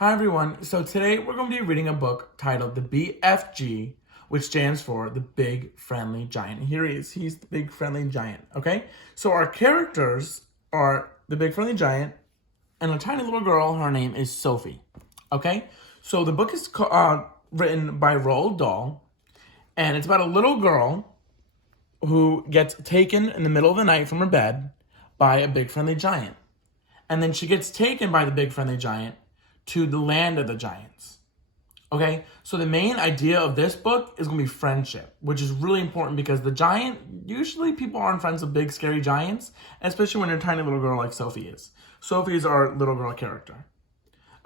Hi everyone, so today we're going to be reading a book titled The BFG, which stands for The Big Friendly Giant. Here he is, he's the Big Friendly Giant, okay? So our characters are the Big Friendly Giant and a tiny little girl, her name is Sophie, okay? So the book is written by Roald Dahl, and it's about a little girl who gets taken in the middle of the night from her bed by a Big Friendly Giant. And then she gets taken by the Big Friendly Giant to the land of the giants. Okay, so the main idea of this book is going to be friendship, which is really important because the giant, usually people aren't friends with big scary giants, especially when you're a tiny little girl like Sophie is. Sophie is our little girl character.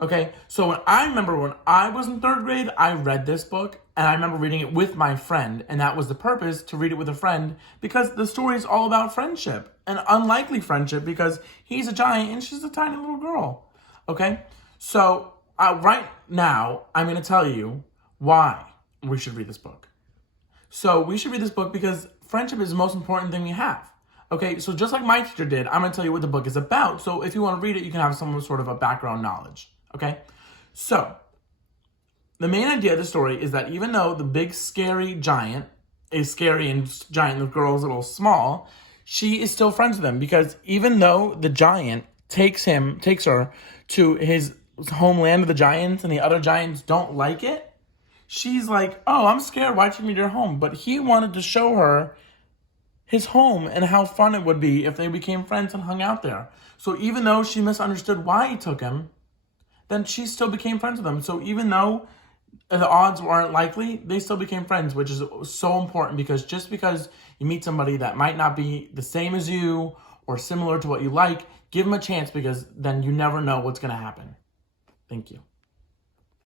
Okay, so when I was in third grade, I read this book and I remember reading it with my friend, and that was the purpose, to read it with a friend, because the story is all about friendship, an unlikely friendship because he's a giant and she's a tiny little girl. Okay, so right now I'm going to tell you why we should read this book. So we should read this book because friendship is the most important thing we have. Okay, so just like my teacher did, I'm going to tell you what the book is about. So if you want to read it, you can have some sort of a background knowledge. Okay, so the main idea of the story is that even though the big scary giant is scary and giant, the girl is a little small, she is still friends with him, because even though the giant takes her to his homeland of the giants and the other giants don't like it, she's like, oh, I'm scared, why take me to your home? But he wanted to show her his home and how fun it would be if they became friends and hung out there. So even though she misunderstood why he took him, then she still became friends with him. So even though the odds weren't likely, they still became friends, which is so important, because just because you meet somebody that might not be the same as you or similar to what you like, give them a chance, because then you never know what's going to happen. Thank you.